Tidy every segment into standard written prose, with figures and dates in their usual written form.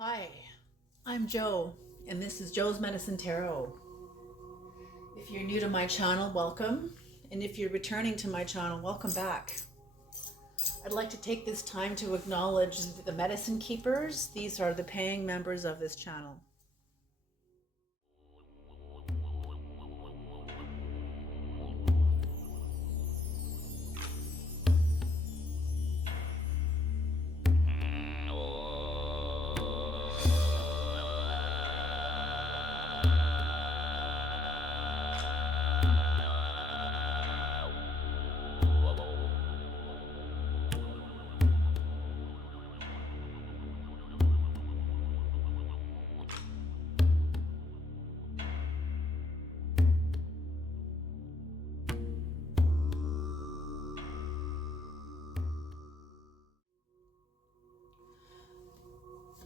Hi, I'm Joe, and this is Joe's Medicine Tarot. If you're new to my channel, welcome. And if you're returning to my channel, welcome back. I'd like to take this time to acknowledge the medicine keepers. These are the paying members of this channel.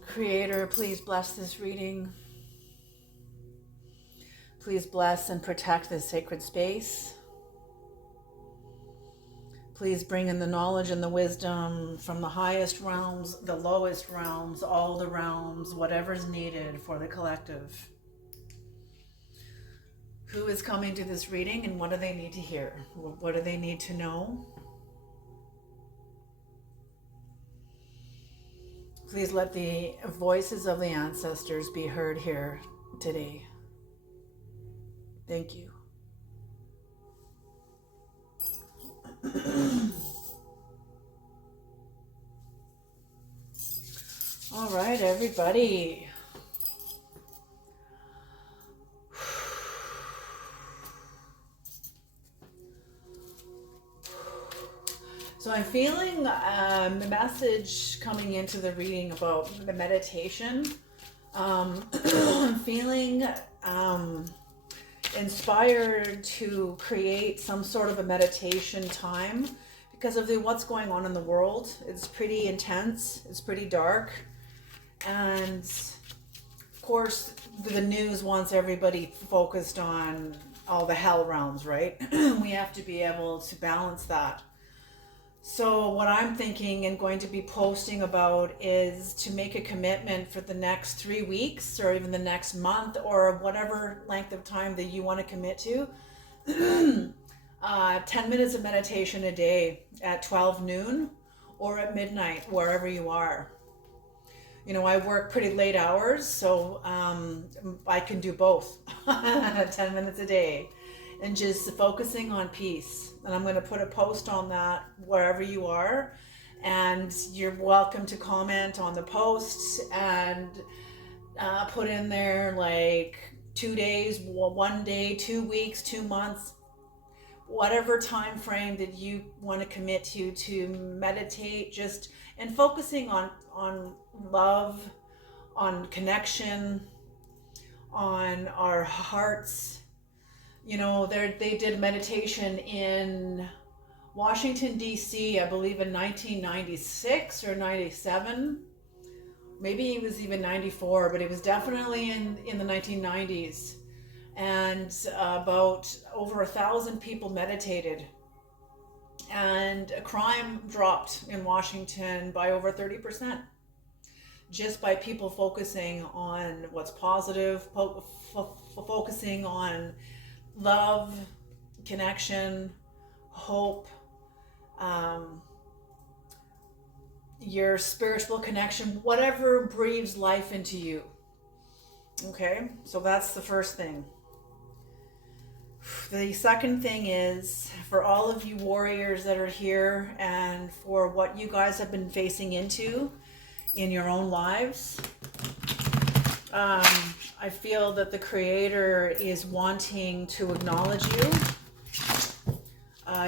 Creator, please bless this reading. Please bless and protect this sacred space. Please bring in the knowledge and the wisdom from the highest realms, the lowest realms, all the realms, whatever's needed for the collective. Who is coming to this reading and what do they need to hear? What do they need to know? Please let the voices of the ancestors be heard here today. Thank you. All right, everybody. So I'm feeling a message coming into the reading about the meditation. I'm feeling inspired to create some sort of a meditation time because of what's going on in the world. It's pretty intense. It's pretty dark. And of course, the news wants everybody focused on all the hell realms, right? We have to be able to balance that. So what I'm thinking and going to be posting about is to make a commitment for the next 3 weeks or even the next month or whatever length of time that you want to commit to. 10 minutes of meditation a day at 12 noon or at midnight, wherever you are. You know, I work pretty late hours, so I can do both. 10 minutes a day and just focusing on peace. And I'm going to put a post on that wherever you are. And you're welcome to comment on the post and put in there like 2 days, 1 day, 2 weeks, 2 months, whatever time frame that you want to commit to meditate, just and focusing on love, on connection, on our hearts. You know, they did meditation in Washington, D.C., I believe in 1996 or 97. Maybe it was even 94, but it was definitely in the 1990s. And about over 1,000 people meditated. And crime dropped in Washington by over 30%. Just by people focusing on what's positive, focusing on love, connection, hope, your spiritual connection, whatever breathes life into you. Okay, so that's the first thing. The second thing is for all of you warriors that are here and for what you guys have been facing into in your own lives. I feel that the Creator is wanting to acknowledge you,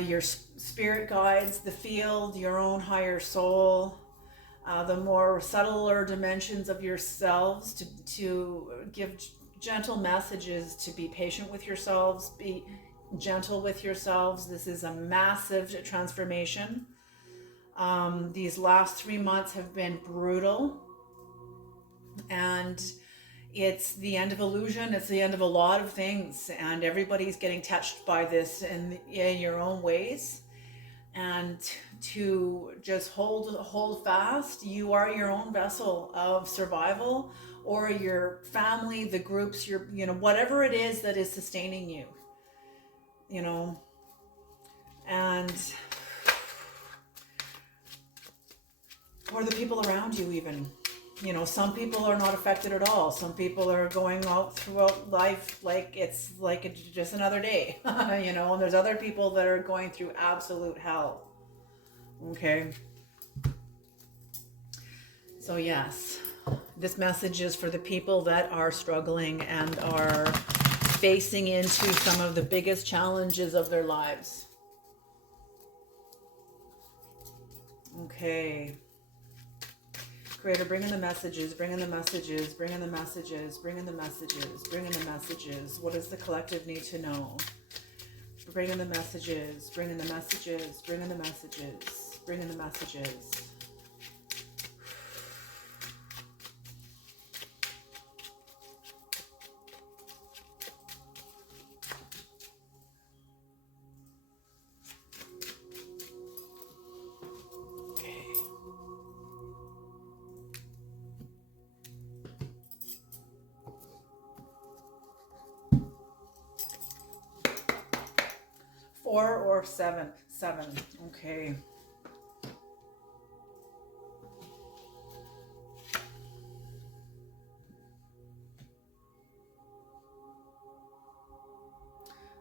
your spirit guides, the field, your own higher soul, the more subtler dimensions of yourselves to give gentle messages to be patient with yourselves, be gentle with yourselves. This is a massive transformation. These last 3 months have been brutal, and it's the end of illusion. It's the end of a lot of things, and everybody's getting touched by this in your own ways. and to just hold fast. You are your own vessel of survival, or your family, the groups, your, you know, whatever it is that is sustaining you, you know. And or the people around you even, you know, some people are not affected at all. Some people are going out throughout life like it's just another day. You know, and there's other people that are going through absolute hell. Okay, so yes, this message is for the people that are struggling and are facing into some of the biggest challenges of their lives. Okay. Creator, bring in the messages, bring in the messages, bring in the messages, bring in the messages, bring in the messages. What does the collective need to know? Bring in the messages, bring in the messages, bring in the messages, bring in the messages. Four or seven? Seven. Okay.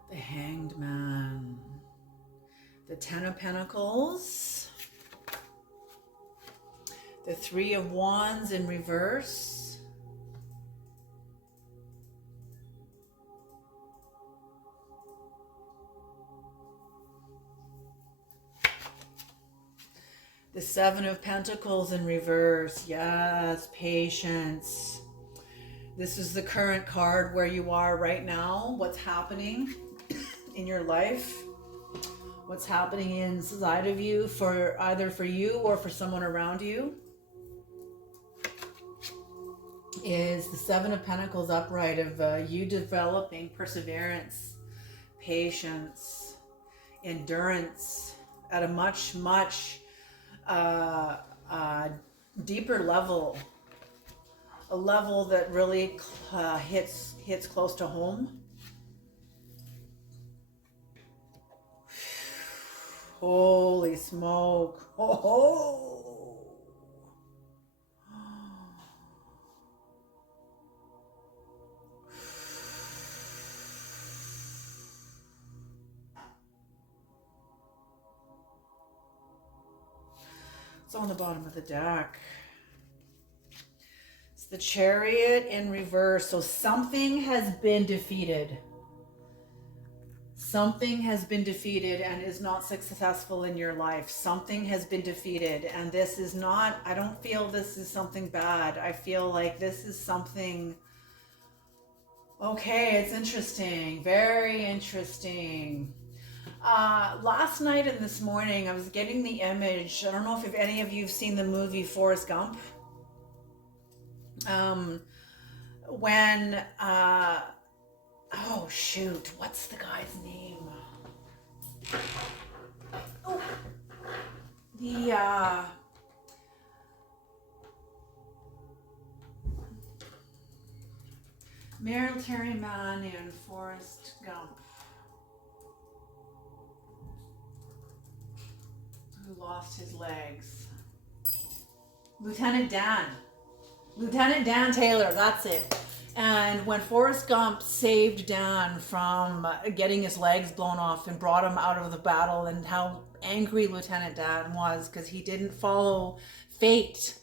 The Hanged Man. The Ten of Pentacles. The Three of Wands in reverse. The Seven of Pentacles in reverse. Yes, patience. This is the current card where you are right now. What's happening in your life. What's happening inside of you, for either for you or for someone around you, is the Seven of Pentacles upright of you developing perseverance, patience, endurance at a much deeper level, a level that really hits close to home. Holy smoke. Oh. It's on the bottom of the deck. It's the Chariot in reverse. So something has been defeated. Something has been defeated and is not successful in your life. Something has been defeated, and this is not, I don't feel this is something bad. I feel like this is something, okay, it's interesting, very interesting. Last night and this morning, I was getting the image. I don't know if any of you have seen the movie Forrest Gump. When, oh shoot, what's the guy's name? Oh, the military man in Forrest Gump who lost his legs. Lieutenant Dan Taylor, that's it. And when Forrest Gump saved Dan from getting his legs blown off and brought him out of the battle, and how angry Lieutenant Dan was because he didn't follow fate.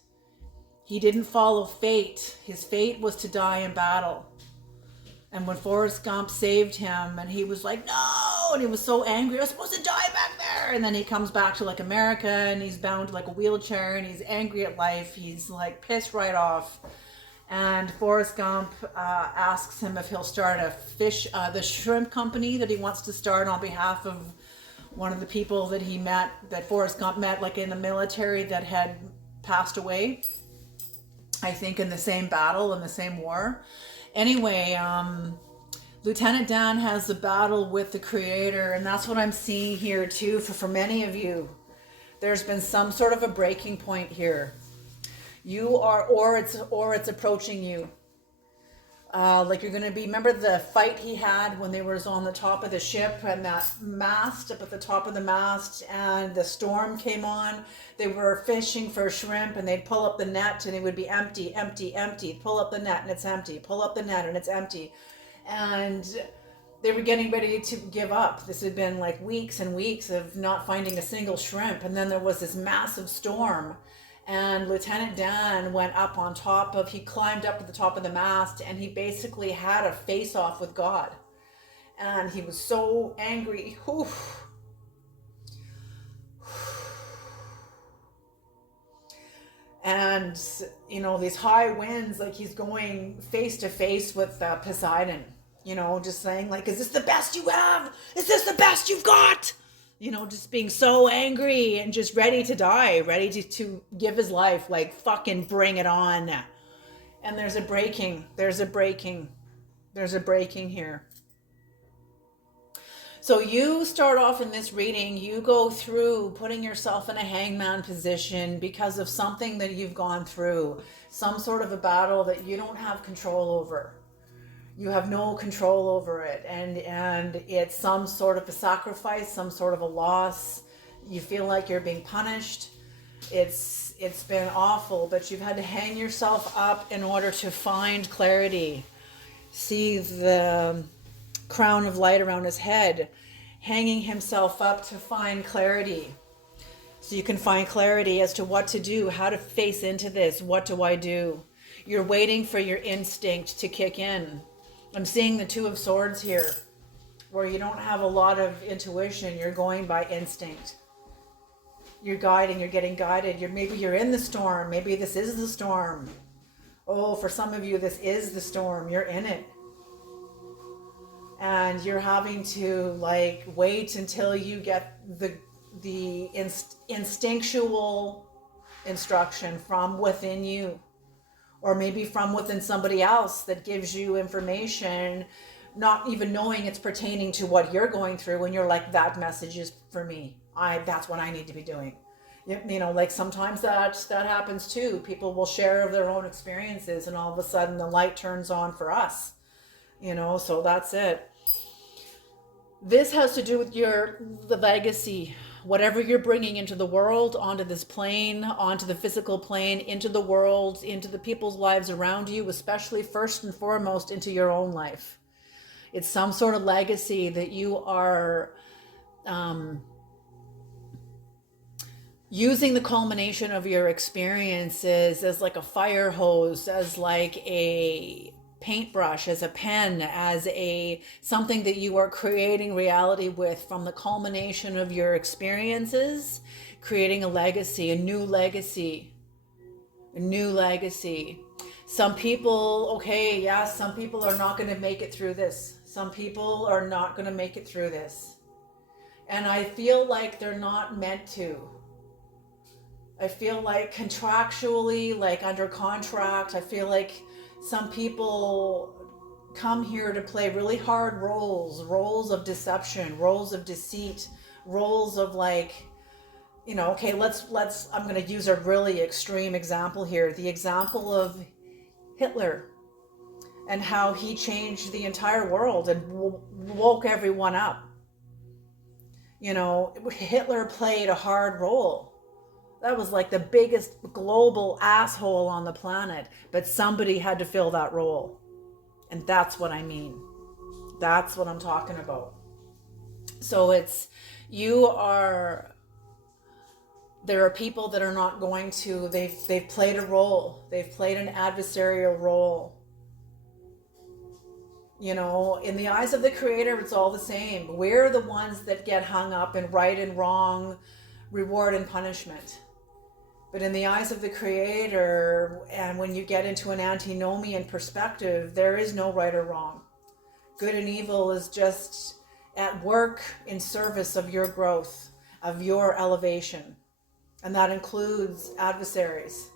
He didn't follow fate. His fate was to die in battle. And when Forrest Gump saved him, and he was like, no, and he was so angry, I was supposed to die back there. And then he comes back to like America, and he's bound to like a wheelchair, and he's angry at life. He's like pissed right off. And Forrest Gump asks him if he'll start the shrimp company that he wants to start on behalf of one of the people that he met, that Forrest Gump met like in the military, that had passed away, I think in the same battle, in the same war. Anyway, Lieutenant Dan has the battle with the creator, and that's what I'm seeing here too for many of you. There's been some sort of a breaking point here. You are, or it's approaching you. Like you're going to be, remember the fight he had when they was on the top of the ship and that mast up at the top of the mast and the storm came on. They were fishing for shrimp and they'd pull up the net and it would be empty, empty, empty. Pull up the net and it's empty. Pull up the net and it's empty. And they were getting ready to give up. This had been like weeks and weeks of not finding a single shrimp. And then there was this massive storm. And Lieutenant Dan went up on top of, he climbed up to the top of the mast and he basically had a face off with God. And he was so angry. And, you know, these high winds, like he's going face to face with Poseidon, you know, just saying like, is this the best you have? Is this the best you've got? You know, just being so angry and just ready to die, ready to give his life, like fucking bring it on. And there's a breaking here. So you start off in this reading, you go through putting yourself in a hangman position because of something that you've gone through, some sort of a battle that you don't have control over. You have no control over it, and it's some sort of a sacrifice, some sort of a loss. You feel like you're being punished. It's been awful, but you've had to hang yourself up in order to find clarity. See the crown of light around his head, hanging himself up to find clarity. So you can find clarity as to what to do, how to face into this. What do I do? You're waiting for your instinct to kick in. I'm seeing the Two of Swords here, where you don't have a lot of intuition. You're going by instinct. You're guiding, you're getting guided. Maybe you're in the storm. Maybe this is the storm. Oh, for some of you, this is the storm. You're in it. And you're having to like wait until you get the instinctual instruction from within you. Or maybe from within somebody else that gives you information, not even knowing it's pertaining to what you're going through. And you're like, that message is for me. That's what I need to be doing. You know, like sometimes that happens too. People will share their own experiences and all of a sudden the light turns on for us. You know, so that's it. This has to do with the legacy, whatever you're bringing into the world, onto this plane, onto the physical plane, into the world, into the people's lives around you, especially first and foremost into your own life. It's some sort of legacy that you are using the culmination of your experiences as like a fire hose, as like a paintbrush, as a pen, as something that you are creating reality with from the culmination of your experiences, creating a legacy, a new legacy. Some people, some people are not going to make it through this. Some people are not going to make it through this. And I feel like they're not meant to. I feel like contractually, like under contract, I feel like some people come here to play really hard roles of deception, roles of deceit, roles of like, you know, okay, I'm going to use a really extreme example here. The example of Hitler and how he changed the entire world and woke everyone up. You know, Hitler played a hard role. That was like the biggest global asshole on the planet, but somebody had to fill that role. And that's what I mean. That's what I'm talking about. So there are people that are not going to, they've played a role. They've played an adversarial role. You know, in the eyes of the Creator, it's all the same. We're the ones that get hung up in right and wrong, reward and punishment. But in the eyes of the Creator, and when you get into an antinomian perspective, there is no right or wrong. Good and evil is just at work in service of your growth, of your elevation. And that includes adversaries.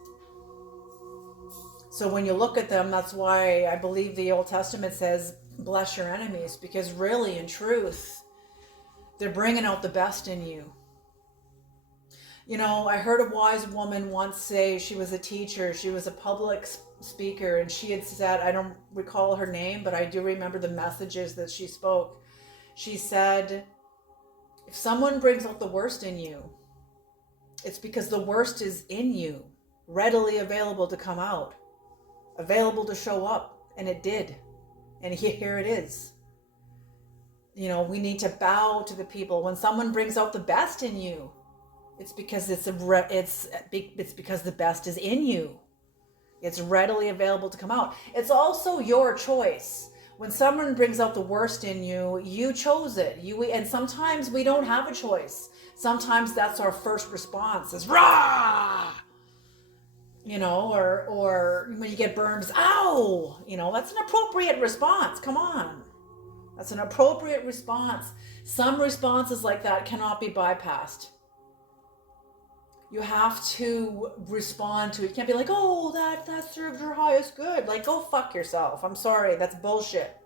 So when you look at them, that's why I believe the Old Testament says, bless your enemies, because really, in truth, they're bringing out the best in you. You know, I heard a wise woman once say, she was a teacher, she was a public speaker, and she had said, I don't recall her name, but I do remember the messages that she spoke. She said, if someone brings out the worst in you, it's because the worst is in you, readily available to come out, available to show up. And it did. And here it is. You know, we need to bow to the people. When someone brings out the best in you, it's because it's because the best is in you. It's readily available to come out. It's also your choice. When someone brings out the worst in you, you chose it. And sometimes we don't have a choice. Sometimes that's our first response is rah! You know, or when you get burned, ow! You know, that's an appropriate response. Come on. That's an appropriate response. Some responses like that cannot be bypassed. You have to respond to it. You can't be like, oh, that served your highest good. Like, go fuck yourself. I'm sorry. That's bullshit.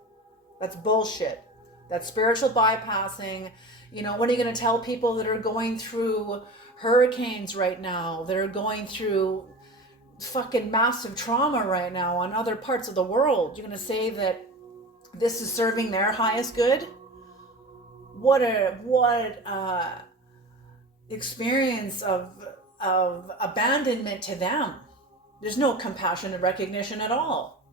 That's bullshit. That's spiritual bypassing. You know, what are you going to tell people that are going through hurricanes right now, that are going through fucking massive trauma right now on other parts of the world? You're going to say that this is serving their highest good? What experience of abandonment to them. There's no compassion and recognition at all.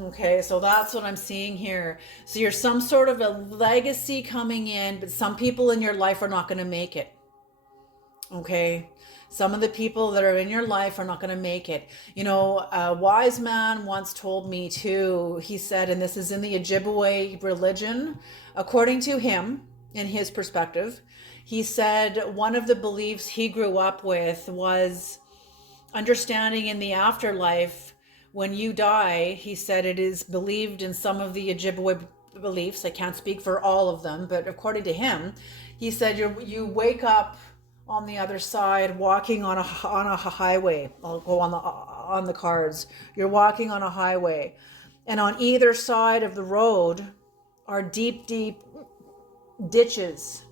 Okay, so that's what I'm seeing here. So you're some sort of a legacy coming in, but some people in your life are not going to make it. Okay, some of the people that are in your life are not going to make it. You know, a wise man once told me too, he said, and this is in the Ojibwe religion, according to him, in his perspective, he said one of the beliefs he grew up with was understanding in the afterlife, when you die, he said it is believed in some of the Ojibwe beliefs, I can't speak for all of them, but according to him, he said you wake up on the other side walking on a highway. I'll go on the cards. You're walking on a highway, and on either side of the road are deep ditches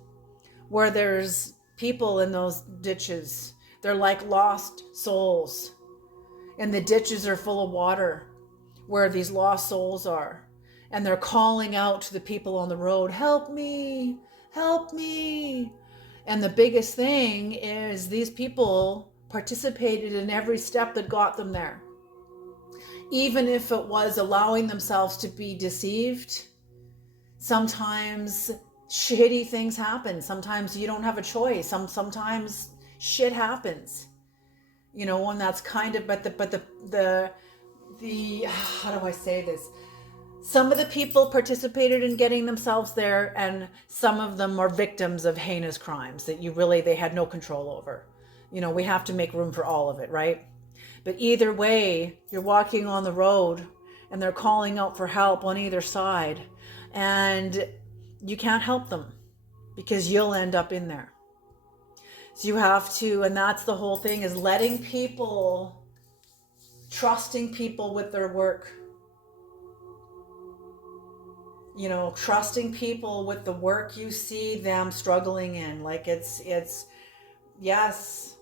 where there's people in those ditches. They're like lost souls, and the ditches are full of water where these lost souls are, and they're calling out to the people on the road, help me, help me. And the biggest thing is these people participated in every step that got them there. Even if it was allowing themselves to be deceived, sometimes shitty things happen. Sometimes you don't have a choice. Sometimes shit happens. You know, and that's kind of, but the how do I say this? Some of the people participated in getting themselves there, and some of them are victims of heinous crimes that they had no control over. You know, we have to make room for all of it, right? But either way, you're walking on the road and they're calling out for help on either side, and you can't help them because you'll end up in there. So you have to, and that's the whole thing, is letting people, trusting people with their work. You know, trusting people with the work you see them struggling in. Like it's yes,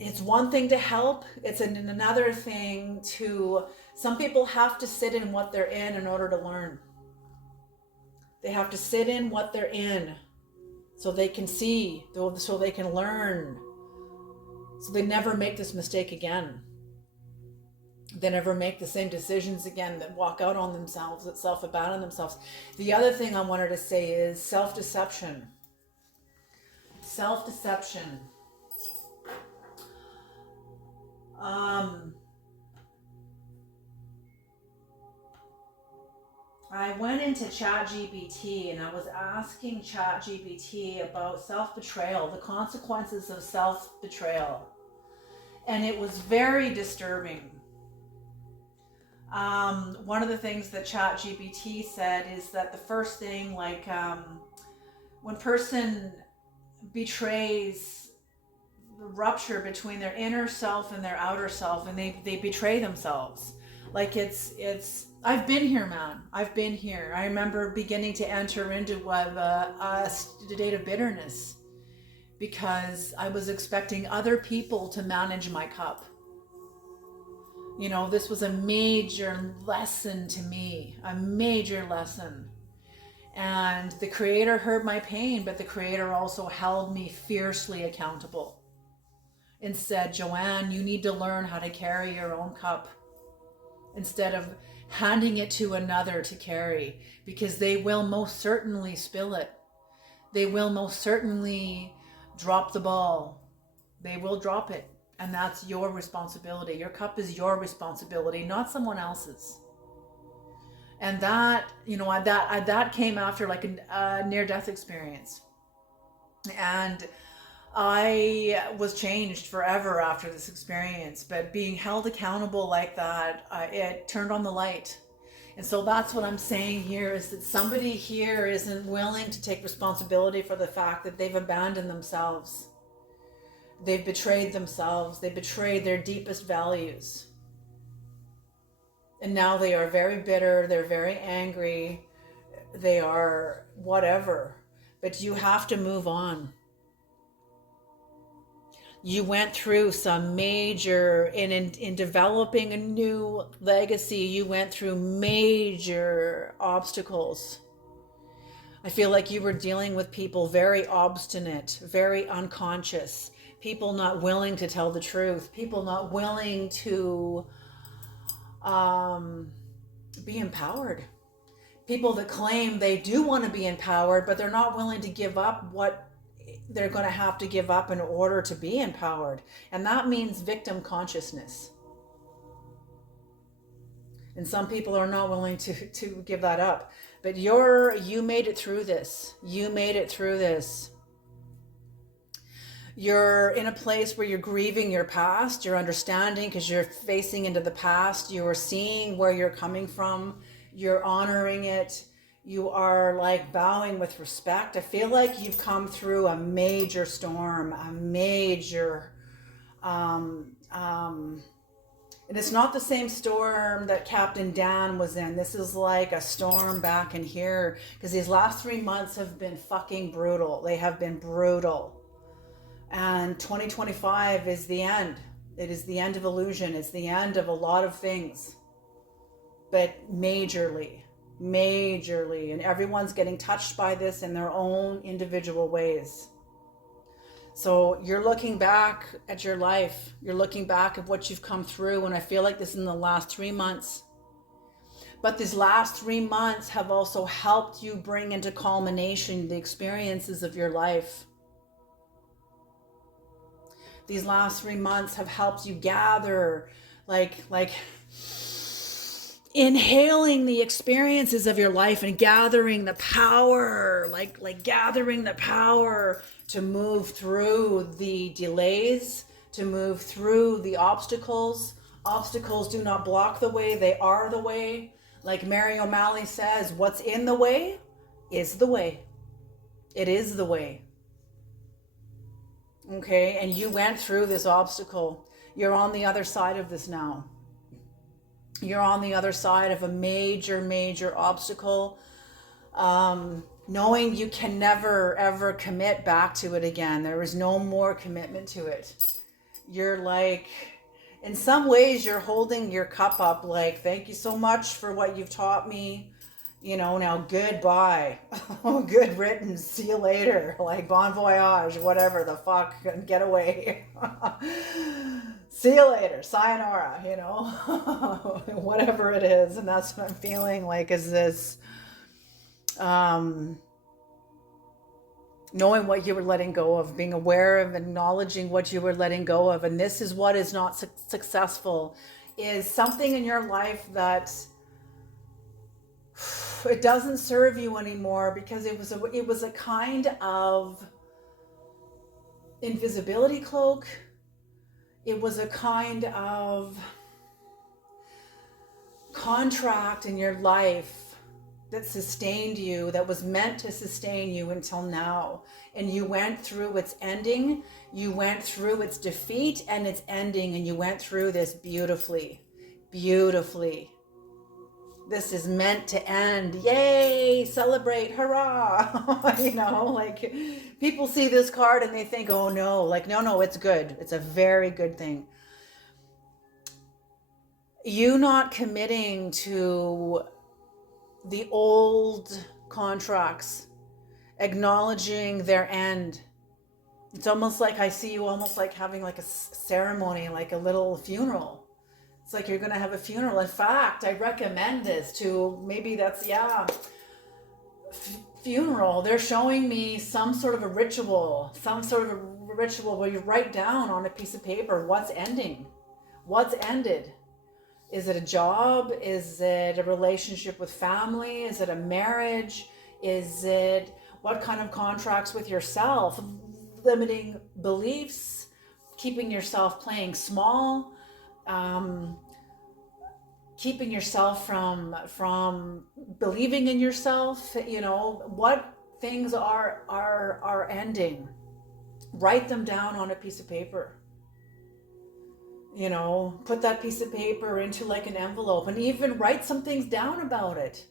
it's one thing to help. It's another thing to, some people have to sit in what they're in order to learn. They have to sit in what they're in so they can see, so they can learn, so they never make this mistake again. They never make the same decisions again, that walk out on themselves, that self-abandon themselves. The other thing I wanted to say is self-deception. Self-deception. I went into ChatGPT and I was asking ChatGPT about self-betrayal, the consequences of self-betrayal. And it was very disturbing. One of the things that ChatGPT said is that the first thing, when person betrays rupture between their inner self and their outer self, and they betray themselves. Like it's I've been here, man. I've been here. I remember beginning to enter into a state of bitterness because I was expecting other people to manage my cup. You know, this was a major lesson to me, a major lesson. And the Creator heard my pain, but the Creator also held me fiercely accountable and said, Joanne, you need to learn how to carry your own cup instead of handing it to another to carry, because they will most certainly spill it. They will most certainly drop the ball. They will drop it. And that's your responsibility. Your cup is your responsibility, not someone else's. And that, you know, that came after like a near-death experience. And I was changed forever after this experience, but being held accountable like that, it turned on the light. And so that's what I'm saying here, is that somebody here isn't willing to take responsibility for the fact that they've abandoned themselves. They've betrayed themselves. They betrayed their deepest values. And now they are very bitter. They're very angry. They are whatever. But you have to move on. You went through some major, in developing a new legacy, you went through major obstacles. I feel like you were dealing with people very obstinate, very unconscious, people not willing to tell the truth, people not willing to be empowered. People that claim they do want to be empowered, but they're not willing to give up what they're going to have to give up in order to be empowered. And that means victim consciousness. And some people are not willing to give that up. But you made it through this. You made it through this. You're in a place where you're grieving your past, you're understanding because you're facing into the past, you are seeing where you're coming from, you're honoring it, you are like bowing with respect. I feel like you've come through a major storm, a major, and it's not the same storm that Captain Dan was in. This is like a storm back in here, because these last 3 months have been fucking brutal. They have been brutal. And 2025 is the end. It is the end of illusion. It's the end of a lot of things, but majorly. And everyone's getting touched by this in their own individual ways. So you're looking back at your life. You're looking back at what you've come through. And I feel like this is in the last 3 months. But these last 3 months have also helped you bring into culmination the experiences of your life. These last 3 months have helped you gather, like inhaling the experiences of your life and gathering the power, like gathering the power to move through the delays, to move through the obstacles. Obstacles do not block the way, they are the way. Like Mary O'Malley says, what's in the way is the way. It is the way. Okay, and you went through this obstacle. You're on the other side of this now. You're on the other side of a major obstacle. Knowing you can never, ever commit back to it again. There is no more commitment to it. You're like, in some ways, you're holding your cup up like, thank you so much for what you've taught me. You know, now goodbye. Good riddance. See you later. Like bon voyage, whatever the fuck. Get away. See you later. Sayonara, you know. Whatever it is. And that's what I'm feeling like, is this knowing what you were letting go of, being aware of, acknowledging what you were letting go of. And this is what is not successful, is something in your life that it doesn't serve you anymore, because it was a kind of invisibility cloak. It was a kind of contract in your life that sustained you, that was meant to sustain you until now. And you went through its ending, you went through its defeat and its ending, and you went through this beautifully, beautifully. This is meant to end. Yay, celebrate, hurrah. You know, like people see this card and they think, oh no, like, no, it's good. It's a very good thing. You not committing to the old contracts, acknowledging their end. It's almost like I see you almost like having like a ceremony, like a little funeral. It's like you're going to have a funeral. In fact, I recommend this to, maybe that's, funeral. They're showing me some sort of a ritual where you write down on a piece of paper what's ending, what's ended. Is it a job? Is it a relationship with family? Is it a marriage? Is it what kind of contracts with yourself? Limiting beliefs, keeping yourself playing small, keeping yourself from believing in yourself. You know, what things are ending. Write them down on a piece of paper. You know, put that piece of paper into like an envelope and even write some things down about it.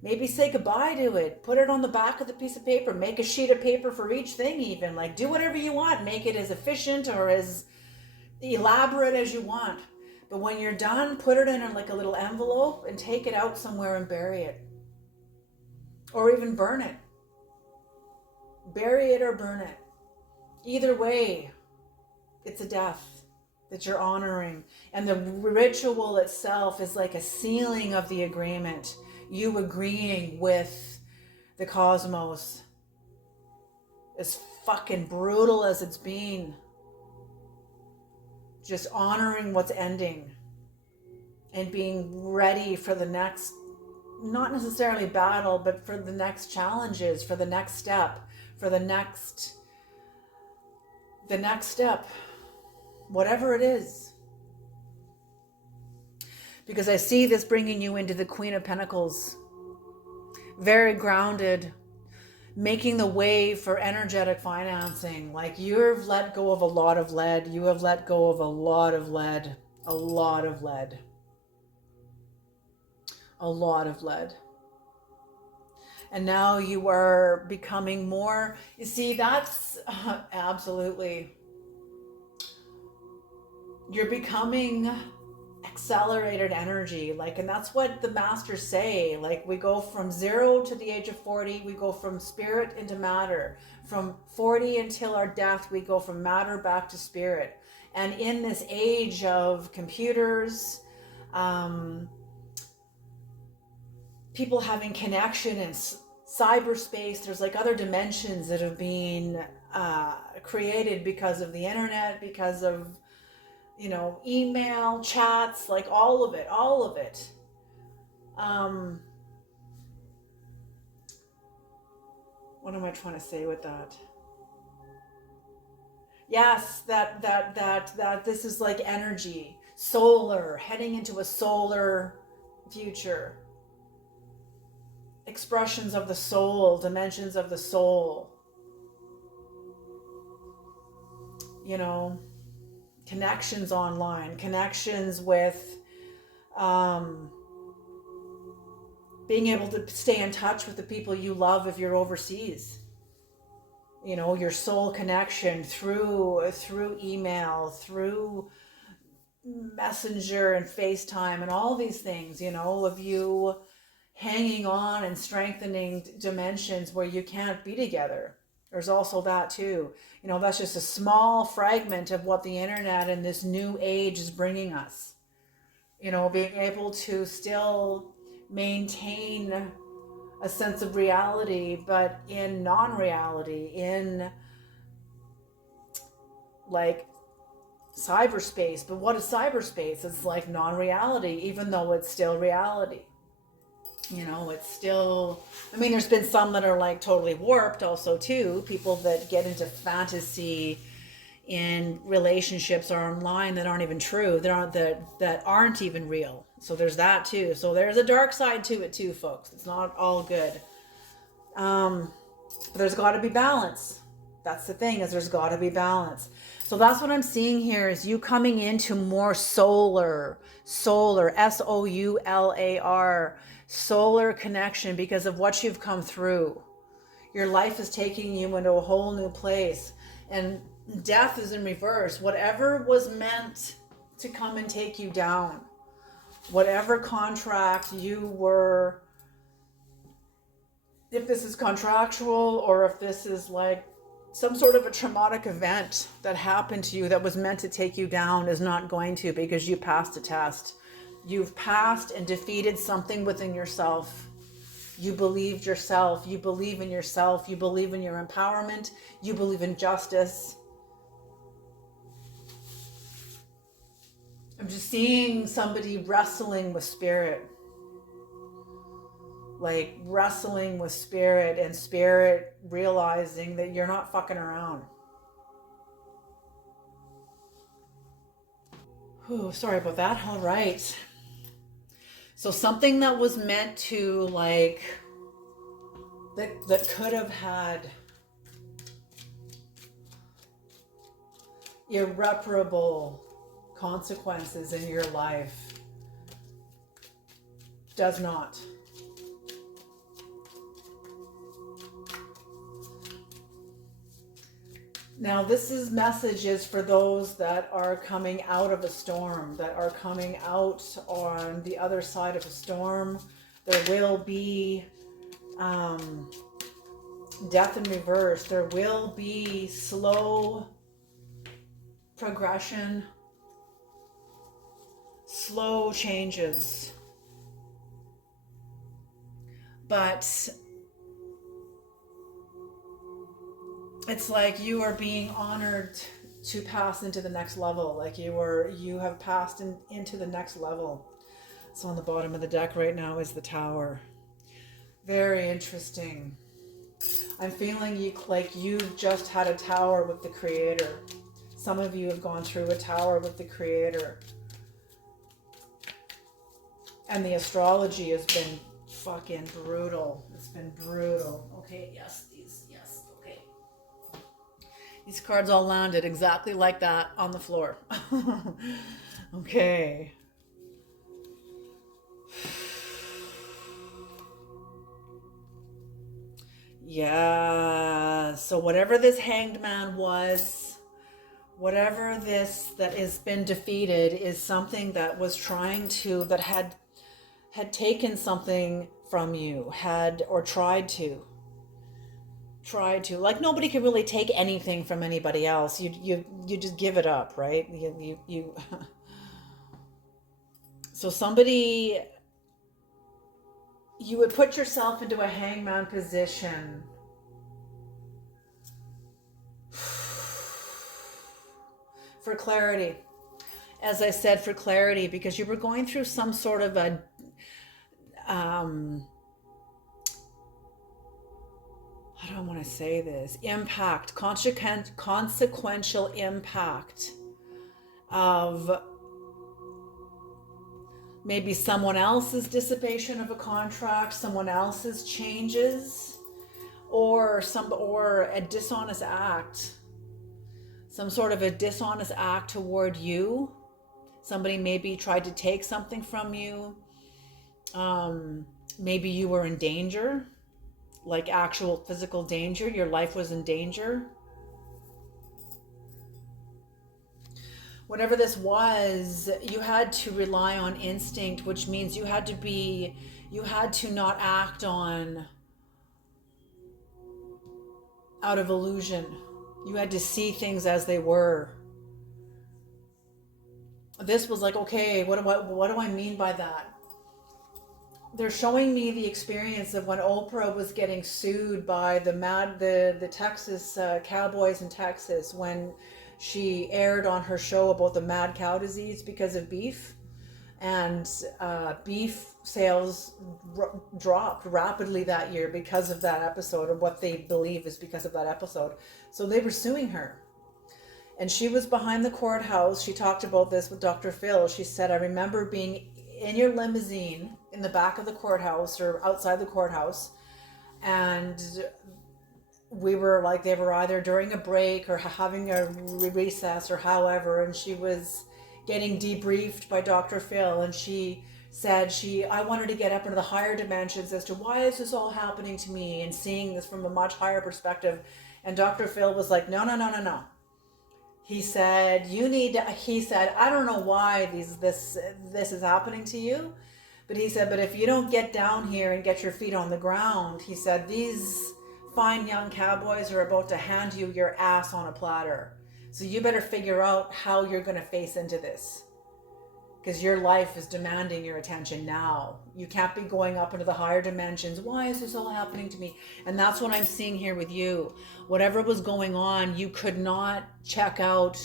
Maybe say goodbye to it. Put it on the back of the piece of paper. Make a sheet of paper for each thing even. Like, do whatever you want. Make it as efficient or as elaborate as you want. But when you're done, put it in like a little envelope and take it out somewhere and bury it. Or even burn it. Bury it or burn it. Either way, it's a death that you're honoring. And the ritual itself is like a sealing of the agreement. You agreeing with the cosmos. As fucking brutal as it's been. Just honoring what's ending. And being ready for the next, not necessarily battle, but for the next challenges, for the next step, for the next step. Whatever it is. Because I see this bringing you into the Queen of Pentacles. Very grounded. Making the way for energetic financing. Like you've let go of a lot of lead. You have let go of a lot of lead. A lot of lead. A lot of lead. And now you are becoming more. You see, that's absolutely. You're becoming accelerated energy, like, and that's what the masters say. Like, we go from 0 to the age of 40, we go from spirit into matter. From 40 until our death, we go from matter back to spirit. And in this age of computers, people having connection in cyberspace, there's like other dimensions that have been created because of the internet, because of, you know, email, chats, like all of it. What am I trying to say with that? Yes, that this is like energy, solar, heading into a solar future. Expressions of the soul, dimensions of the soul. You know, connections online, connections with being able to stay in touch with the people you love if you're overseas. You know, your soul connection through email, through Messenger and FaceTime and all these things, you know, of you hanging on and strengthening dimensions where you can't be together. There's also that too. You know, that's just a small fragment of what the internet and this new age is bringing us. You know, being able to still maintain a sense of reality, but in non-reality, in like cyberspace. But what is cyberspace? It's like non-reality, even though it's still reality. You know, it's still, I mean, there's been some that are like totally warped also too. People that get into fantasy in relationships or online that aren't even true, that aren't even real. So there's that too. So there's a dark side to it too, folks. It's not all good. But there's got to be balance. That's the thing, is there's got to be balance. So that's what I'm seeing here, is you coming into more solar, SOULAR, solar connection, because of what you've come through. Your life is taking you into a whole new place. And death is in reverse. Whatever was meant to come and take you down, whatever contract you were, if this is contractual or if this is like some sort of a traumatic event that happened to you that was meant to take you down, is not going to, because you passed a test. You've passed and defeated something within yourself. You believed yourself. You believe in yourself. You believe in your empowerment. You believe in justice. I'm just seeing somebody wrestling with spirit. Like wrestling with spirit, and spirit realizing that you're not fucking around. Ooh, sorry about that. All right. So something that was meant to like, that could have had irreparable consequences in your life does not. Now, this is messages for those that are coming out of a storm, that are coming out on the other side of a storm. There will be death in reverse. There will be slow progression, slow changes. But it's like you are being honored to pass into the next level. Like you have passed into the next level. So on the bottom of the deck right now is the Tower. Very interesting. I'm feeling like you've just had a tower with the Creator. Some of you have gone through a tower with the Creator. And the astrology has been fucking brutal. It's been brutal. Okay, yes, yes, okay. These cards all landed exactly like that on the floor. Okay. Yeah. So whatever this Hanged Man was, whatever this that has been defeated, is something that was trying to, that had taken something from you, tried to. Like nobody can really take anything from anybody else. You just give it up, right? You So somebody, you would put yourself into a hangman position. For clarity. As I said, for clarity, because you were going through some sort of a how do I want to say this? Impact, consequential impact of maybe someone else's dissipation of a contract, someone else's changes, or a dishonest act, some sort of a dishonest act toward you. Somebody maybe tried to take something from you. Maybe you were in danger, like actual physical danger. Your life was in danger. Whatever this was, you had to rely on instinct, which means you had to not act out of illusion. You had to see things as they were. This was like, okay, what do I mean by that? They're showing me the experience of when Oprah was getting sued by the Texas cowboys in Texas, when she aired on her show about the mad cow disease because of beef, and beef sales dropped rapidly that year because of that episode, or what they believe is because of that episode. So they were suing her. And she was behind the courthouse. She talked about this with Dr. Phil. She said, I remember being in your limousine in the back of the courthouse or outside the courthouse, and we were like, they were either during a break or having a recess or however, and she was getting debriefed by Dr. Phil, and she said I wanted to get up into the higher dimensions as to why is this all happening to me, and seeing this from a much higher perspective. And Dr. Phil was like, no. He said, I don't know why this is happening to you, but he said, but if you don't get down here and get your feet on the ground, he said, these fine young cowboys are about to hand you your ass on a platter. So you better figure out how you're going to face into this, because your life is demanding your attention now. You can't be going up into the higher dimensions. Why is this all happening to me? And that's what I'm seeing here with you. Whatever was going on, you could not check out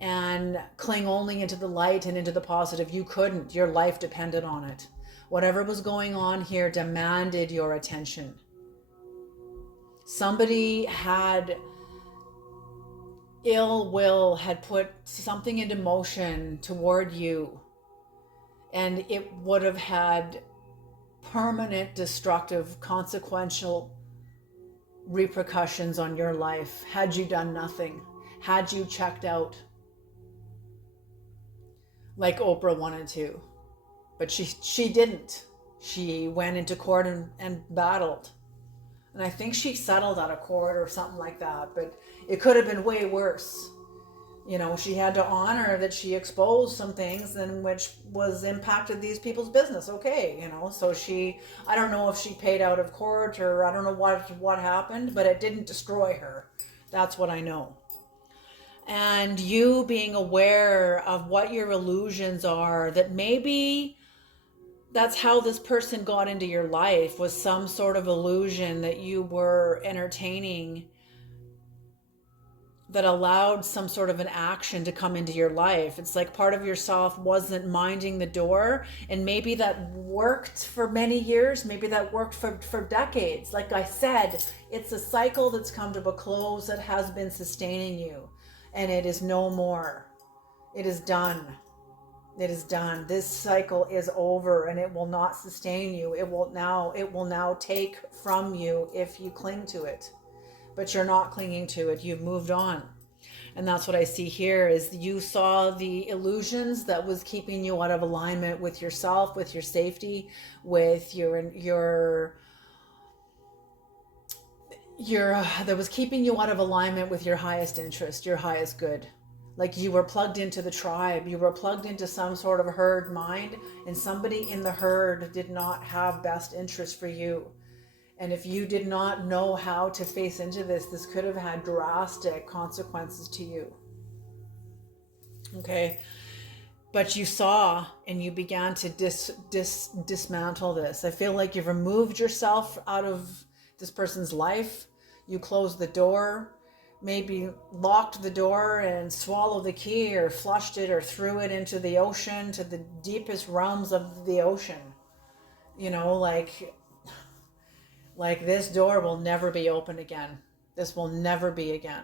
and cling only into the light and into the positive. You couldn't. Your life depended on it. Whatever was going on here demanded your attention. Somebody had ill will, had put something into motion toward you, and it would have had permanent, destructive, consequential repercussions on your life had you done nothing, had you checked out like Oprah wanted to. But she didn't. She went into court and battled. And I think she settled out of court or something like that, but it could have been way worse. You know, she had to honor that she exposed some things in which was impacted these people's business. Okay, you know, so I don't know if she paid out of court, or I don't know what happened, but it didn't destroy her. That's what I know. And you being aware of what your illusions are, that maybe that's how this person got into your life, was some sort of illusion that you were entertaining that allowed some sort of an action to come into your life. It's like part of yourself wasn't minding the door, and maybe that worked for many years, maybe that worked for decades. Like I said, it's a cycle that's come to a close that has been sustaining you, and it is no more. It is done. It is done. This cycle is over, and it will not sustain you. It will now take from you if you cling to it. But you're not clinging to it. You've moved on. And that's what I see here, is you saw the illusions that was keeping you out of alignment with yourself, with your safety, with that was keeping you out of alignment with your highest interest, your highest good. Like you were plugged into the tribe, you were plugged into some sort of herd mind, and somebody in the herd did not have best interest for you. And if you did not know how to face into this could have had drastic consequences to you. Okay. But you saw, and you began to dismantle this. I feel like you've removed yourself out of this person's life. You closed the door, maybe locked the door and swallowed the key, or flushed it, or threw it into the ocean, to the deepest realms of the ocean. You know, like this door will never be open again. This will never be again.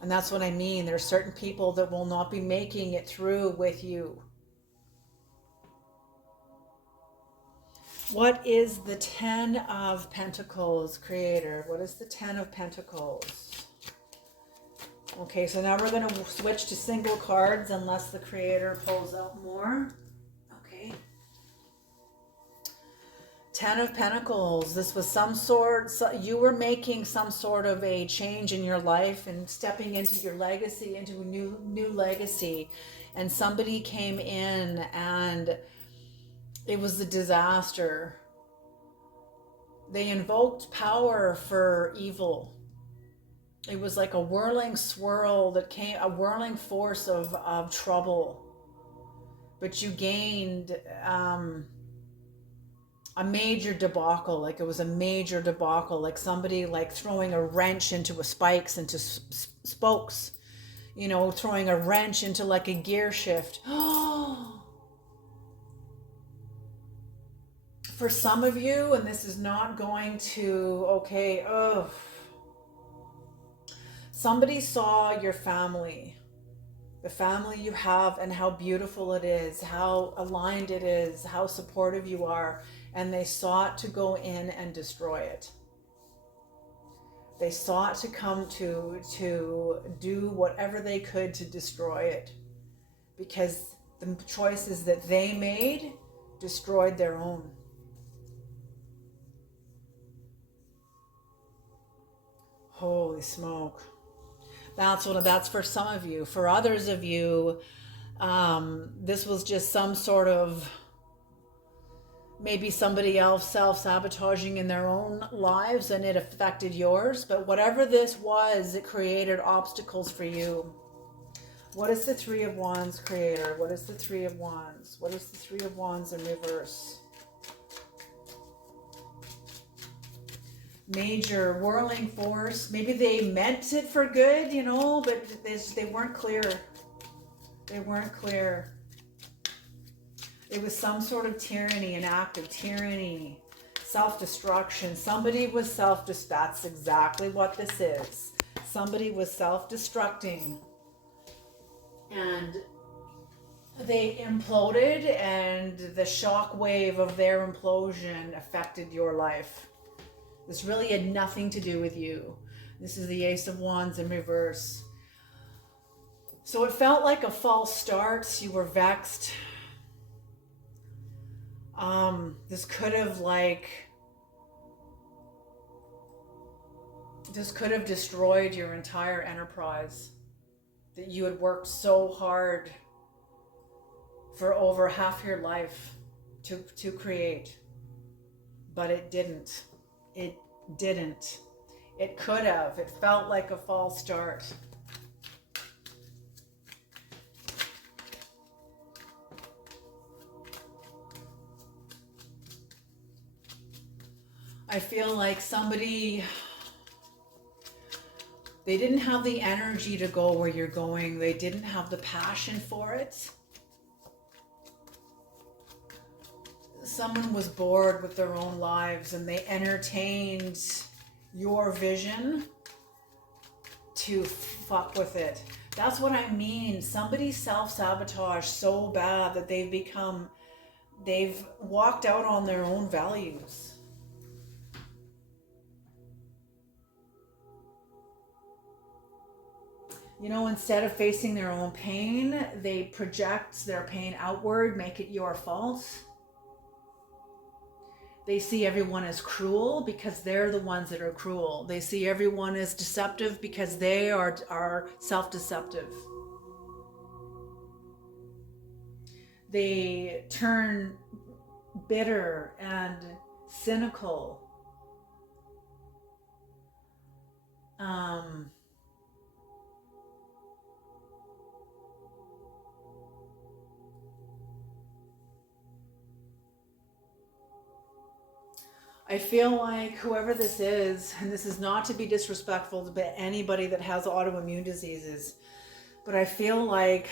And that's what I mean. There's certain people that will not be making it through with you. What is the 10 of Pentacles, Creator? What is the 10 of Pentacles? Okay, so now we're going to switch to single cards unless the Creator pulls out more. Okay. 10 of Pentacles. This was you were making some sort of a change in your life and stepping into your legacy, into a new legacy. And somebody came in and it was a disaster. They invoked power for evil. It was like a whirling swirl that came, a whirling force of trouble. But you gained a major debacle. Like it was a major debacle, like somebody like throwing a wrench into spokes, you know, throwing a wrench into like a gear shift. For some of you, and this is not going to, somebody saw your family the family you have and how beautiful it is, how aligned it is, how supportive you are, and they sought to go in and destroy it. They sought to come to do whatever they could to destroy it, because the choices that they made destroyed their own. Holy smoke. That's for some of you. For others of you, this was just some sort of, maybe somebody else self-sabotaging in their own lives and it affected yours. But whatever this was, it created obstacles for you. What is the Three of Wands, Creator? What is the Three of Wands? What is the Three of Wands in reverse? Major whirling force. Maybe they meant it for good, you know, but they weren't clear. They weren't clear. It was some sort of tyranny, an act of tyranny, self-destruction. Somebody was that's exactly what this is. Somebody was self-destructing and they imploded, and the shock wave of their implosion affected your life. This really had nothing to do with you. This is the Ace of Wands in reverse. So it felt like a false start. You were vexed. This could have destroyed your entire enterprise that you had worked so hard for over half your life to create. But it didn't. It didn't. It could have. It felt like a false start. I feel like somebody, they didn't have the energy to go where you're going. They didn't have the passion for it. Someone was bored with their own lives and they entertained your vision to fuck with it. That's what I mean. Somebody self-sabotaged so bad that they've walked out on their own values. You know, instead of facing their own pain, they project their pain outward, make it your fault. They see everyone as cruel because they're the ones that are cruel. They see everyone as deceptive because they are self-deceptive. They turn bitter and cynical. I feel like whoever this is, and this is not to be disrespectful to anybody that has autoimmune diseases, but I feel like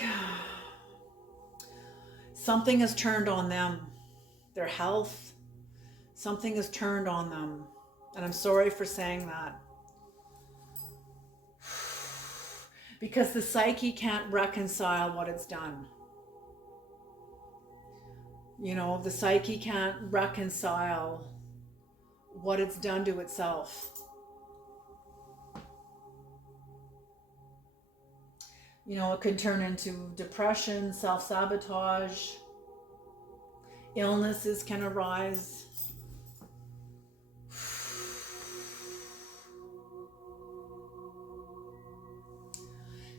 something has turned on them, their health, something has turned on them. And I'm sorry for saying that. Because the psyche can't reconcile what it's done. You know, the psyche can't reconcile what it's done to itself. You know, it can turn into depression, self-sabotage, illnesses can arise.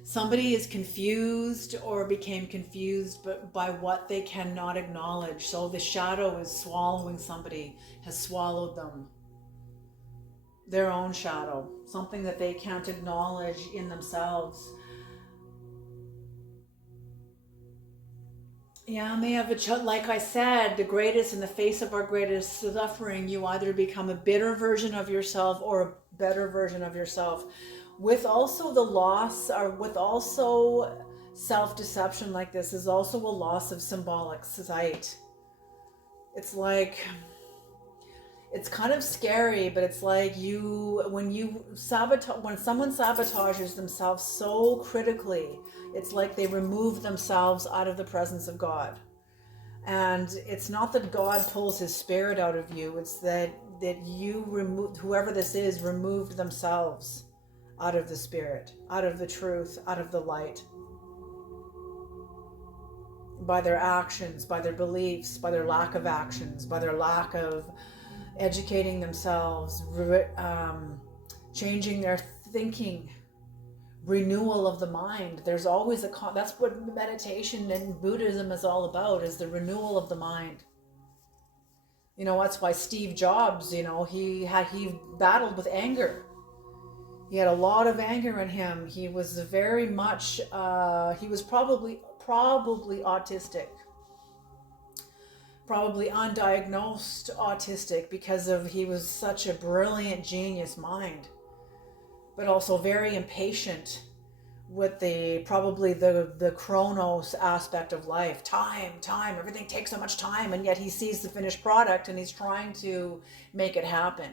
Somebody is confused or became confused by what they cannot acknowledge. So the shadow is swallowing somebody, has swallowed them. Their own shadow, something that they can't acknowledge in themselves. Yeah, and they have like I said, the greatest, in the face of our greatest suffering, you either become a bitter version of yourself or a better version of yourself. With also the loss, or with also self-deception like this, is also a loss of symbolic sight. It's like It's kind of scary, but it's like when someone sabotages themselves so critically, it's like they remove themselves out of the presence of God. And it's not that God pulls his spirit out of you, it's that you remove, whoever this is, removed themselves out of the spirit, out of the truth, out of the light, by their actions, by their beliefs, by their lack of actions, by their lack of educating themselves, changing their thinking, renewal of the mind. There's always that's what meditation and Buddhism is all about, is the renewal of the mind. You know, that's why Steve Jobs, you know, he battled with anger. He had a lot of anger in him. He was very much he was probably autistic, probably undiagnosed autistic, because he was such a brilliant genius mind, but also very impatient with the chronos aspect of life. Time, everything takes so much time, and yet he sees the finished product and he's trying to make it happen.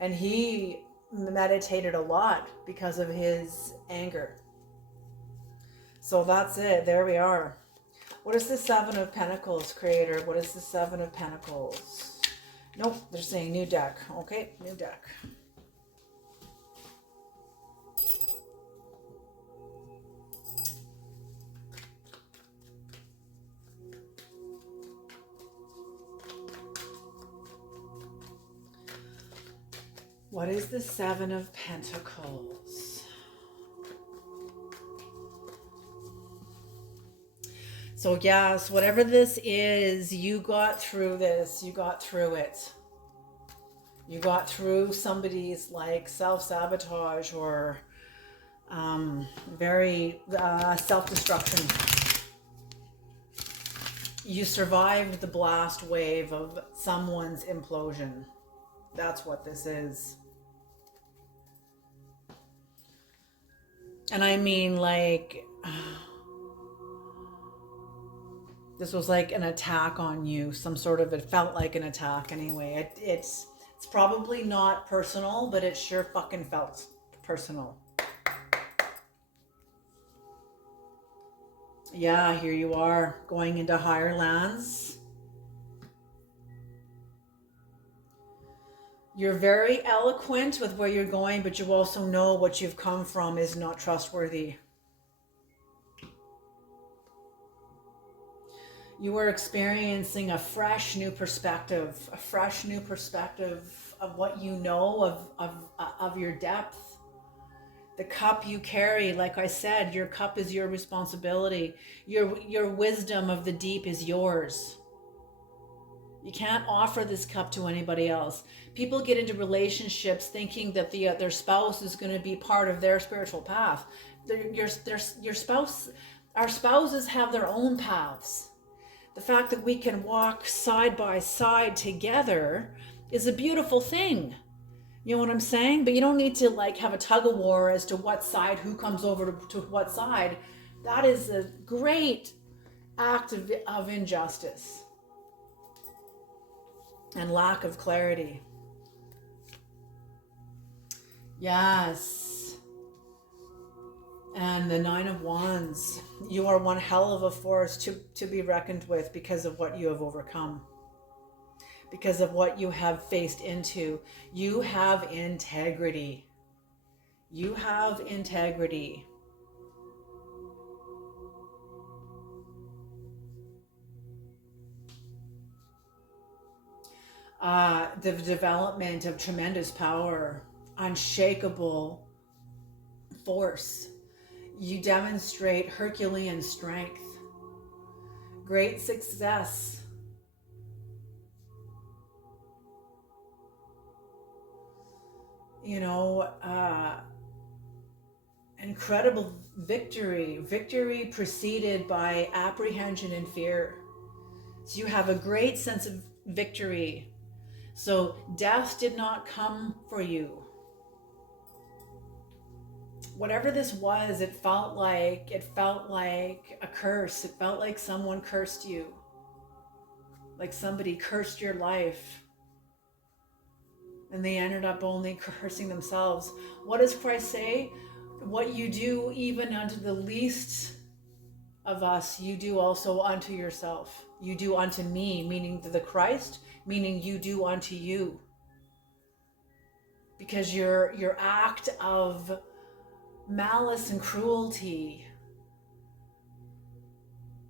And he meditated a lot because of his anger. So that's it. There we are. What is the Seven of Pentacles, Creator? What is the Seven of Pentacles? Nope, they're saying new deck. Okay, new deck. What is the Seven of Pentacles? So yes, whatever this is, you got through this. You got through it. You got through somebody's like self-sabotage or very self-destruction. You survived the blast wave of someone's implosion. That's what this is. And I mean, like, this was like an attack on you, some sort of, it felt like an attack anyway. It's probably not personal, but it sure fucking felt personal. Yeah, here you are, going into higher lands. You're very eloquent with where you're going, but you also know what you've come from is not trustworthy. You are experiencing a fresh new perspective of what you know of your depth. The cup you carry, like I said, your cup is your responsibility. Your wisdom of the deep is yours. You can't offer this cup to anybody else. People get into relationships thinking that their spouse is going to be part of their spiritual path. Your spouse, our spouses have their own paths. The fact that we can walk side by side together is a beautiful thing. You know what I'm saying? But you don't need to like have a tug of war as to what side, who comes over to what side. That is a great act of injustice and lack of clarity. Yes. And the Nine of Wands. You are one hell of a force to be reckoned with because of what you have overcome. Because of what you have faced into. You have integrity. You have integrity. The development of tremendous power, unshakable force. You demonstrate Herculean strength, great success. You know, incredible victory preceded by apprehension and fear. So you have a great sense of victory. So death did not come for you. Whatever this was, it felt like a curse. It felt like someone cursed you. Like somebody cursed your life. and they ended up only cursing themselves. What does Christ say? What you do even unto the least of us, you do also unto yourself. You do unto me, meaning to the Christ, meaning you do unto you. Because your act of malice and cruelty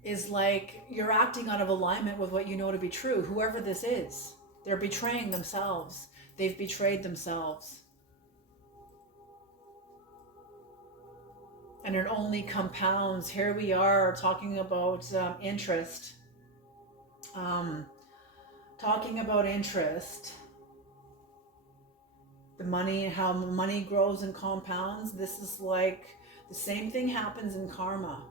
is like you're acting out of alignment with what you know to be true. Whoever this is, they're betraying themselves. They've betrayed themselves. And it only compounds. Here we are talking about interest. Talking about interest. The money, how money grows and compounds. This is like the same thing happens in karma.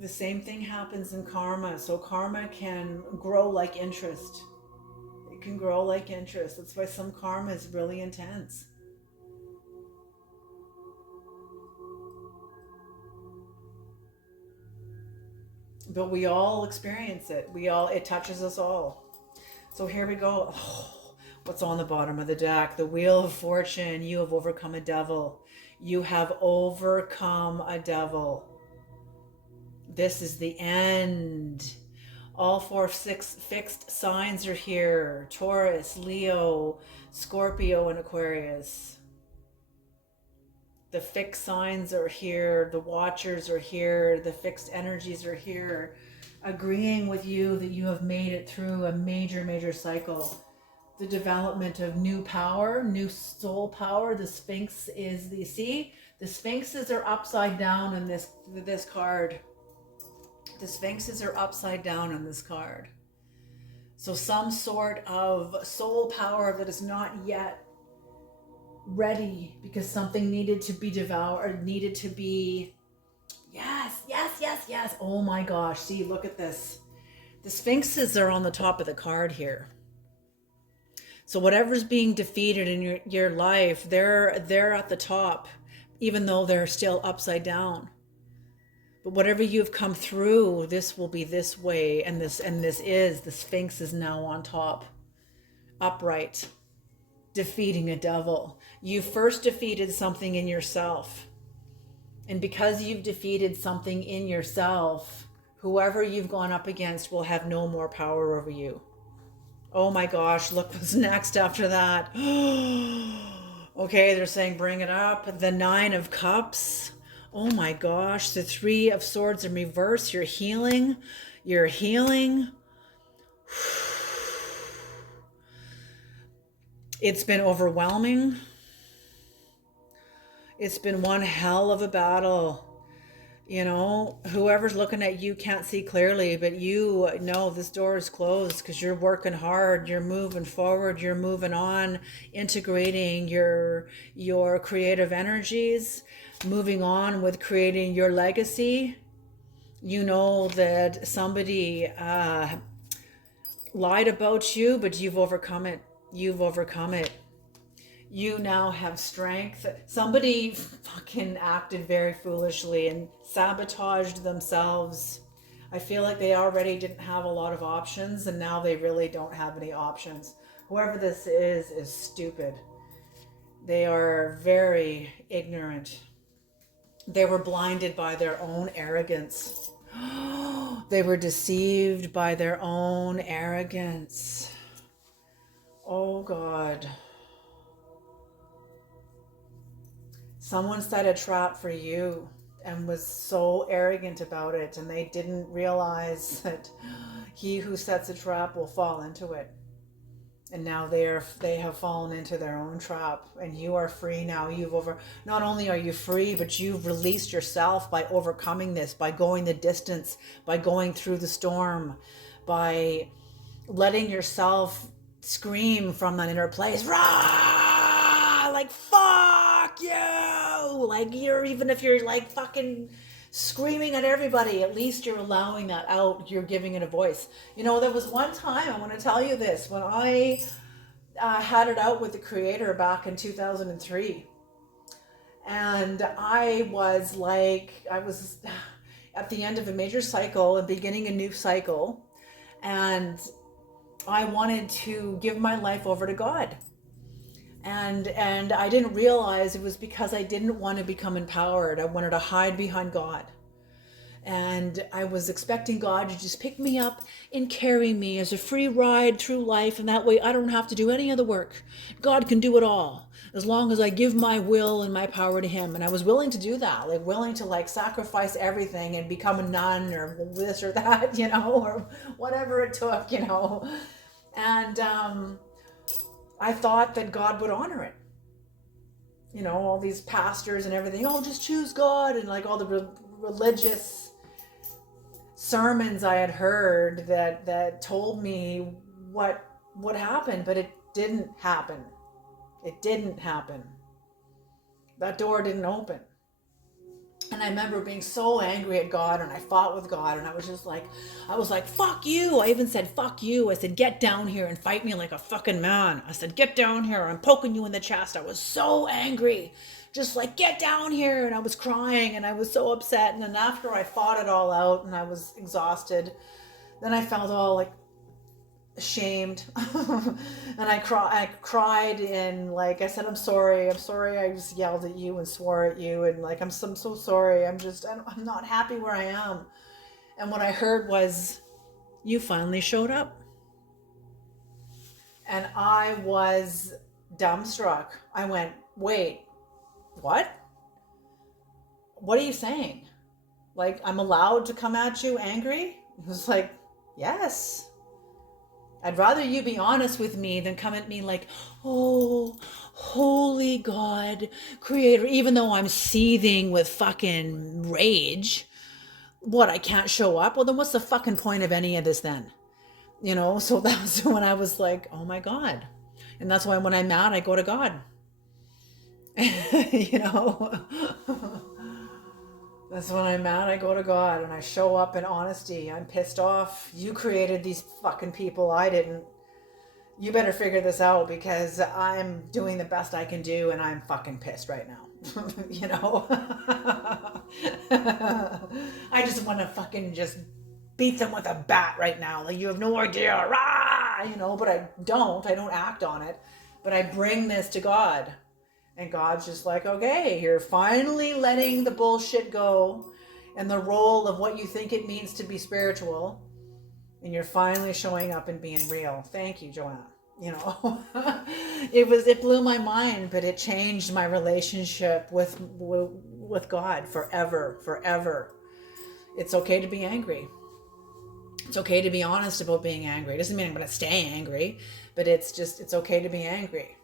The same thing happens in karma. So karma can grow like interest. It can grow like interest. That's why some karma is really intense. But we all experience it. It touches us all. So here we go. Oh, what's on the bottom of the deck? The Wheel of Fortune. You have overcome a devil. You have overcome a devil. This is the end. All 4 fixed signs are here. Taurus, Leo, Scorpio, and Aquarius. The fixed signs are here. The watchers are here. The fixed energies are here, agreeing with you that you have made it through a major cycle. The development of new power, new soul power. The Sphinx is the Sphinxes are upside down in this card. The Sphinxes are upside down in this card. So some sort of soul power that is not yet ready because something needed to be devoured, needed to be, yes. Oh my gosh, see, look at this. The Sphinxes are on the top of the card here. So whatever's being defeated in your life, they're at the top, even though they're still upside down. But whatever you've come through, this will be this way, and the Sphinx is now on top, upright, defeating a devil. You first defeated something in yourself. And because you've defeated something in yourself, whoever you've gone up against will have no more power over you. Oh my gosh, look what's next after that. Okay, they're saying bring it up. The 9 of Cups. Oh my gosh, the 3 of Swords in reverse. You're healing. It's been overwhelming. It's been one hell of a battle. You know, whoever's looking at you can't see clearly, but you know this door is closed because you're working hard, you're moving forward, you're moving on, integrating your creative energies, moving on with creating your legacy. You know that somebody lied about you, but you've overcome it. You've overcome it. You now have strength. Somebody fucking acted very foolishly and sabotaged themselves. I feel like they already didn't have a lot of options, and now they really don't have any options. Whoever this is stupid. They are very ignorant. They were blinded by their own arrogance. They were deceived by their own arrogance. Oh God. Someone set a trap for you and was so arrogant about it, and they didn't realize that he who sets a trap will fall into it. And now they have fallen into their own trap, and you are free now. Not only are you free, but you've released yourself by overcoming this, by going the distance, by going through the storm, by letting yourself scream from that inner place, rah, like fuck you, like even if you're like fucking screaming at everybody, at least you're allowing that out, you're giving it a voice. You know, there was one time, I want to tell you this, when I had it out with the Creator back in 2003, and I was at the end of a major cycle and beginning a new cycle, and I wanted to give my life over to God. And I didn't realize it was because I didn't want to become empowered. I wanted to hide behind God. And I was expecting God to just pick me up and carry me as a free ride through life. And that way I don't have to do any of the work. God can do it all as long as I give my will and my power to him. And I was willing to do that, like willing to like sacrifice everything and become a nun or this or that, you know, or whatever it took, you know. And I thought that God would honor it. You know, all these pastors and everything, oh, just choose God, and like all the religious sermons I had heard that told me what would happen, but it didn't happen. It didn't happen. That door didn't open. And I remember being so angry at God, and I fought with God, and I was like, fuck you. I even said, fuck you. I said, get down here and fight me like a fucking man. I said, get down here. I'm poking you in the chest. I was so angry. Just like, get down here. And I was crying, and I was so upset. And then after I fought it all out and I was exhausted, then I felt all like ashamed. And I cried, and like I said, I'm sorry I just yelled at you and swore at you, and like I'm so sorry, I'm not happy where I am. And what I heard was, you finally showed up. And I was dumbstruck. I went, wait, what are you saying? Like, I'm allowed to come at you angry? It was like, yes. I'd rather you be honest with me than come at me like, oh, holy God, creator, even though I'm seething with fucking rage. What, I can't show up? Well, then what's the fucking point of any of this then? You know, so that was when I was like, oh my God. And that's why when I'm mad, I go to God. You know? That's when I'm mad, I go to God and I show up in honesty. I'm pissed off. You created these fucking people. I didn't. You better figure this out, because I'm doing the best I can do and I'm fucking pissed right now. You know? I just want to fucking just beat them with a bat right now. Like, you have no idea. Rah! You know, but I don't act on it. But I bring this to God. And God's just like, okay, you're finally letting the bullshit go and the role of what you think it means to be spiritual. And you're finally showing up and being real. Thank you, Joanna. You know, it blew my mind, but it changed my relationship with God forever. It's okay to be angry. It's okay to be honest about being angry. It doesn't mean I'm going to stay angry, but it's okay to be angry.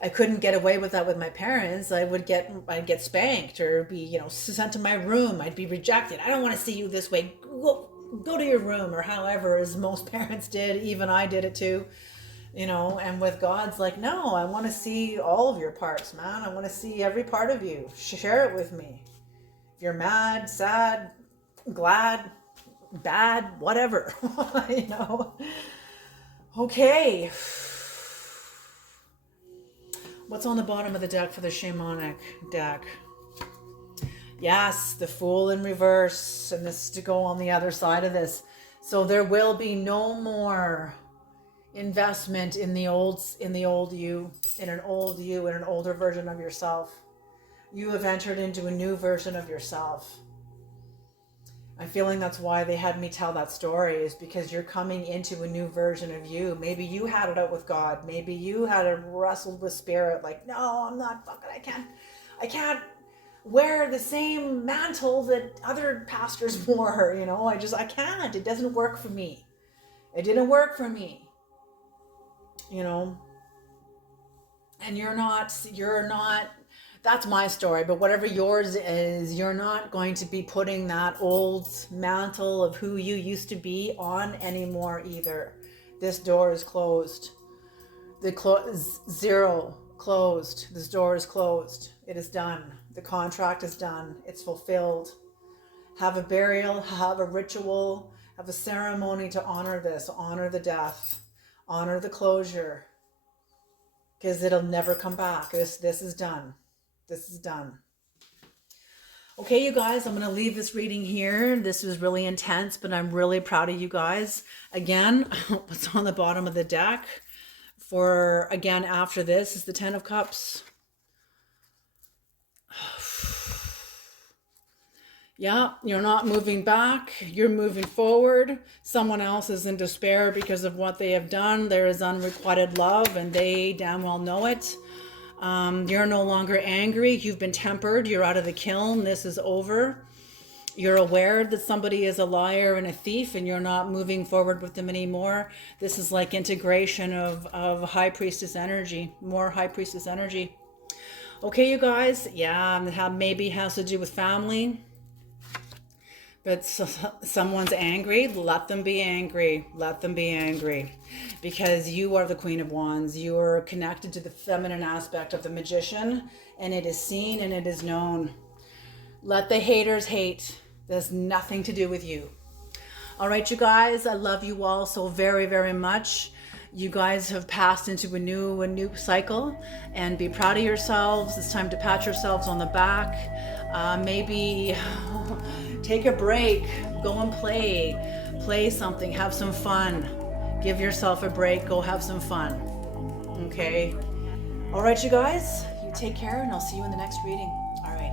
I couldn't get away with that with my parents. I'd get spanked or be, you know, sent to my room. I'd be rejected. I don't want to see you this way. Go to your room, or however, as most parents did. Even I did it too, you know. And with God's like, no, I want to see all of your parts, man. I want to see every part of you. Share it with me. If you're mad, sad, glad, bad, whatever, you know. Okay. What's on the bottom of the deck for the Shamanic deck? Yes, the Fool in reverse, and this is to go on the other side of this. So there will be no more investment in the old you, in an older version of yourself. You have entered into a new version of yourself. I'm feeling that's why they had me tell that story, is because you're coming into a new version of you. Maybe you had it out with God. Maybe you had wrestled with spirit, like, no, I'm not fucking, I can't wear the same mantle that other pastors wore, you know. I can't. It doesn't work for me. It didn't work for me, you know. And you're not, that's my story, but whatever yours is, you're not going to be putting that old mantle of who you used to be on anymore either. This door is closed. Zero closed. This door is closed. It is done. The contract is done. It's fulfilled. Have a burial, have a ritual, have a ceremony to honor this, honor the death, honor the closure, because it'll never come back. This is done. This is done. Okay, you guys, I'm going to leave this reading here. This was really intense, but I'm really proud of you guys. Again, what's on the bottom of the deck for, again, after this is the Ten of Cups. Yeah, you're not moving back. You're moving forward. Someone else is in despair because of what they have done. There is unrequited love, and they damn well know it. You're no longer angry. You've been tempered. You're out of the kiln. This is over. You're aware that somebody is a liar and a thief, and you're not moving forward with them anymore. This is like integration of High Priestess energy, more High Priestess energy. Okay, you guys. Yeah, maybe has to do with family. But someone's angry, let them be angry. Let them be angry. Because you are the Queen of Wands. You are connected to the feminine aspect of the Magician. And it is seen and it is known. Let the haters hate. There's nothing to do with you. All right, you guys. I love you all so very, very much. You guys have passed into a new cycle. And be proud of yourselves. It's time to pat yourselves on the back. Maybe take a break, go and play something, have some fun, give yourself a break, go have some fun. Okay, all right, you guys, you take care, and I'll see you in the next reading. All right.